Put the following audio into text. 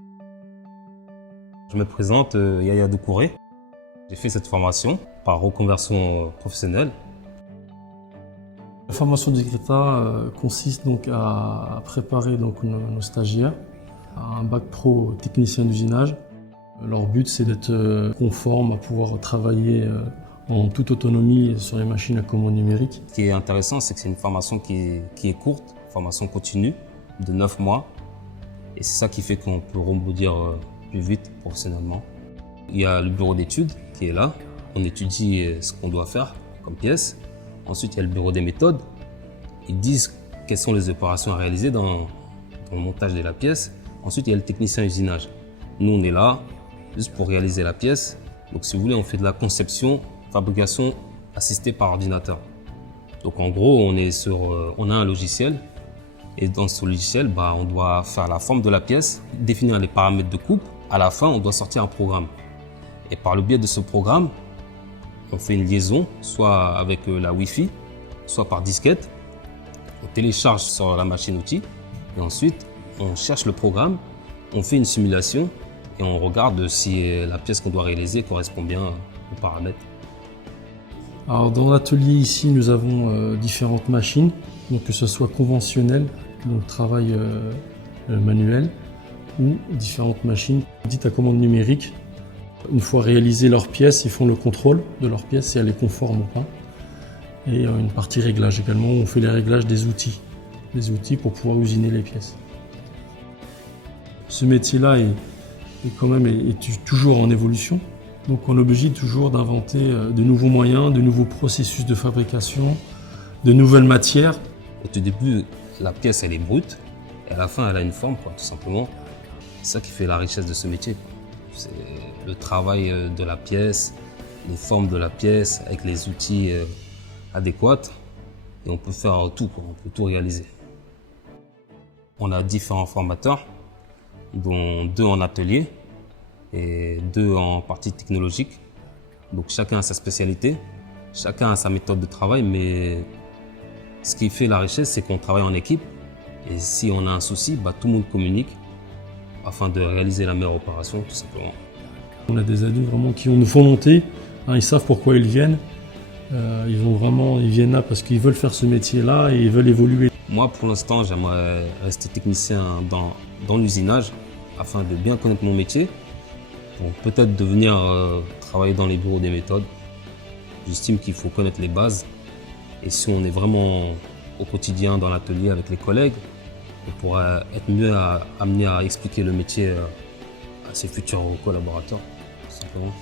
Je me présente, Yaya Doucouré. J'ai fait cette formation par reconversion professionnelle. La formation du Greta consiste donc à préparer donc nos stagiaires à un bac pro technicien d'usinage. Leur but, c'est d'être conforme à pouvoir travailler en toute autonomie sur les machines à commande numérique. Ce qui est intéressant, c'est que c'est une formation qui est courte, formation continue de 9 mois. Et c'est ça qui fait qu'on peut rebondir plus vite professionnellement. Il y a le bureau d'études qui est là. On étudie ce qu'on doit faire comme pièce. Ensuite, il y a le bureau des méthodes. Ils disent quelles sont les opérations à réaliser dans le montage de la pièce. Ensuite, il y a le technicien usinage. Nous, on est là juste pour réaliser la pièce. Donc, si vous voulez, on fait de la conception, fabrication assistée par ordinateur. Donc, en gros, on a un logiciel. Et dans ce logiciel, on doit faire la forme de la pièce, définir les paramètres de coupe. À la fin, on doit sortir un programme. Et par le biais de ce programme, on fait une liaison, soit avec la Wi-Fi, soit par disquette. On télécharge sur la machine-outil. Et ensuite, on cherche le programme, on fait une simulation et on regarde si la pièce qu'on doit réaliser correspond bien aux paramètres. Alors dans l'atelier ici, nous avons différentes machines, donc que ce soit conventionnel, donc travail manuel, ou différentes machines dites à commande numérique. Une fois réalisées leurs pièces, ils font le contrôle de leurs pièces si elles est conforme ou pas. Et une partie réglage également, où on fait les réglages des outils pour pouvoir usiner les pièces. Ce métier-là est toujours en évolution. Donc on est obligé toujours d'inventer de nouveaux moyens, de nouveaux processus de fabrication, de nouvelles matières. Au tout début, la pièce elle est brute et à la fin elle a une forme, tout simplement. C'est ça qui fait la richesse de ce métier. C'est le travail de la pièce, les formes de la pièce avec les outils adéquats et on peut faire tout, on peut tout réaliser. On a différents formateurs, dont 2 en atelier et 2 en partie technologique. Donc chacun a sa spécialité, chacun a sa méthode de travail, mais ce qui fait la richesse, c'est qu'on travaille en équipe. Et si on a un souci, tout le monde communique afin de réaliser la meilleure opération, tout simplement. On a des adultes vraiment qui ont une volonté, ils savent pourquoi ils viennent. Ils viennent là parce qu'ils veulent faire ce métier-là et ils veulent évoluer. Moi, pour l'instant, j'aimerais rester technicien dans l'usinage afin de bien connaître mon métier pour peut-être devenir travailler dans les bureaux des méthodes. J'estime qu'il faut connaître les bases et si on est vraiment au quotidien dans l'atelier avec les collègues, on pourra être mieux amené à expliquer le métier à ses futurs collaborateurs, tout simplement.